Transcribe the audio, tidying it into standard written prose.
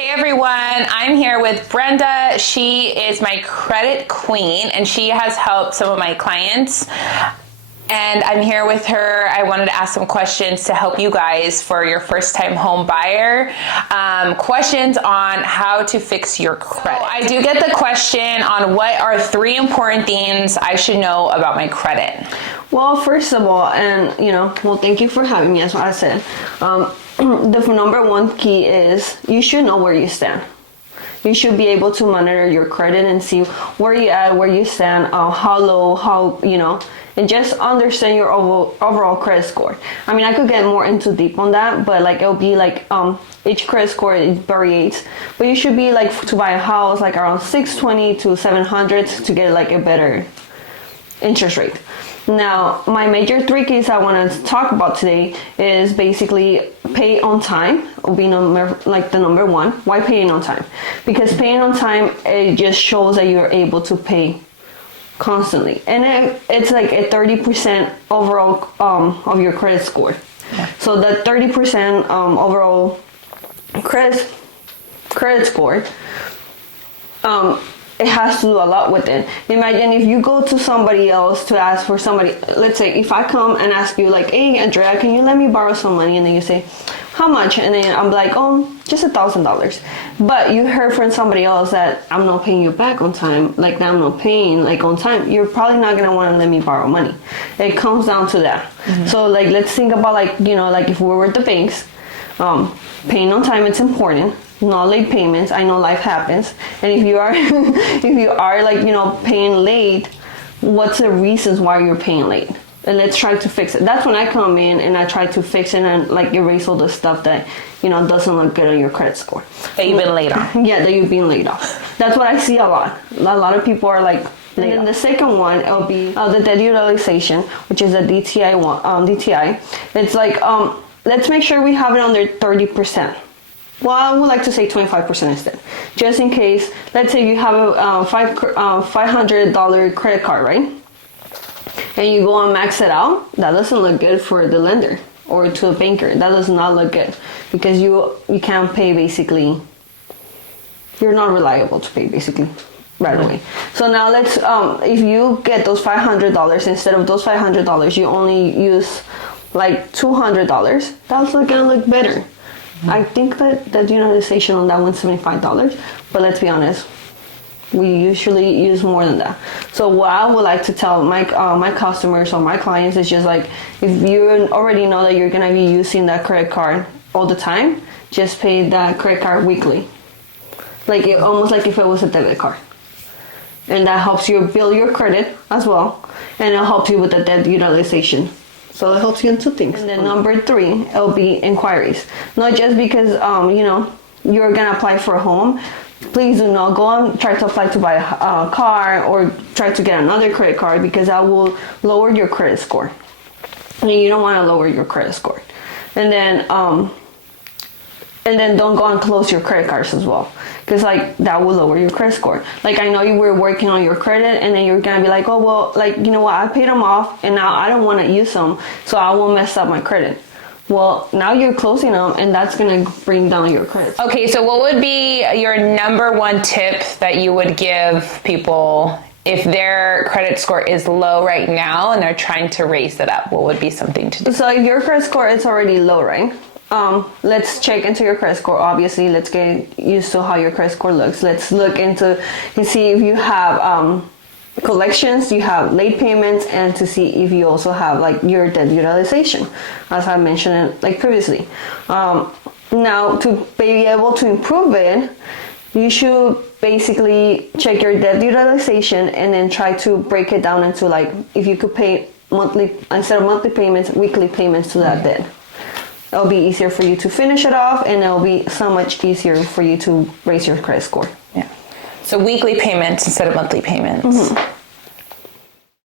Hey everyone, I'm here with Brenda. She is my credit queen and she has helped some of my clients. And I'm here with her. I wanted to ask some questions to help you guys for your first time home buyer. Questions on how to fix your credit. So I do get the question on what are 3 important things I should know about my credit. Well, first of all, thank you for having me, as I said. The number one key is you should know where you stand. You should be able to monitor your credit and see where you at, where you stand, how low, and just understand your overall credit score. I mean, I could get more into deep on that, but it'll be each credit score, it varies. But you should be to buy a house around 620 to 700 to get a better interest rate. Now, my major 3 keys I want to talk about today is basically pay on time. Will be the number 1. Why paying on time? Because paying on time, it just shows that you're able to pay constantly, and it's a 30% overall of your credit score. Yeah. So that 30% overall credit score, it has to do a lot with it. Imagine if you go to somebody else to ask for somebody, let's say if I come and ask you hey Andrea, can you let me borrow some money? And then you say, how much? And then I'm just $1,000. But you heard from somebody else that I'm not paying you back on time, that I'm not paying on time. You're probably not gonna want to let me borrow money. It comes down to that. Mm-hmm. So let's think about if we were at the banks, paying on time, it's important. Not late payments. I know life happens, and if you are paying late, what's the reasons why you're paying late? And let's try to fix it. That's when I come in and I try to fix it and erase all the stuff that doesn't look good on your credit score. That you've been laid off. Yeah, that you've been laid off. That's what I see a lot. A lot of people are and then the second one, it'll be the debt utilization, which is a DTI one. DTI. It's let's make sure we have it under 30%. Well, I would like to say 25% instead, just in case. Let's say you have a $500 credit card, right? And you go and max it out. That doesn't look good for the lender or to a banker. That does not look good because you can't pay basically. You're not reliable to pay basically right away. So now let's if you get those $500 instead of those $500, you only use $200. That's gonna look better. I think that the utilization on that one's $75, but let's be honest, we usually use more than that. So what I would like to tell my customers or my clients is just if you already know that you're gonna be using that credit card all the time, just pay that credit card weekly, almost like if it was a debit card, and that helps you build your credit as well, and it helps you with the debt utilization. So it helps you in 2 things. And then number 3, it'll be inquiries. Not just because, you're going to apply for a home. Please do not go and try to apply to buy a car or try to get another credit card, because that will lower your credit score. And you don't want to lower your credit score. And then don't go and close your credit cards as well, because that will lower your credit score. I know you were working on your credit, and then you're gonna be oh well, you know what, I paid them off and now I don't want to use them, so I won't mess up my credit. Well, now you're closing them, and that's gonna bring down your credit. Okay, so what would be your number 1 tip that you would give people if their credit score is low right now and they're trying to raise it up? What would be something to do? So if your credit score is already low, right? Let's check into your credit score. Obviously, let's get used to how your credit score looks. Let's look into and see if you have collections, you have late payments, and to see if you also have your debt utilization, as I mentioned previously. Now, to be able to improve it, you should basically check your debt utilization and then try to break it down into if you could pay monthly instead of monthly payments, weekly payments to that debt. It'll be easier for you to finish it off, and it'll be so much easier for you to raise your credit score. Yeah. So weekly payments instead of monthly payments. Mm-hmm.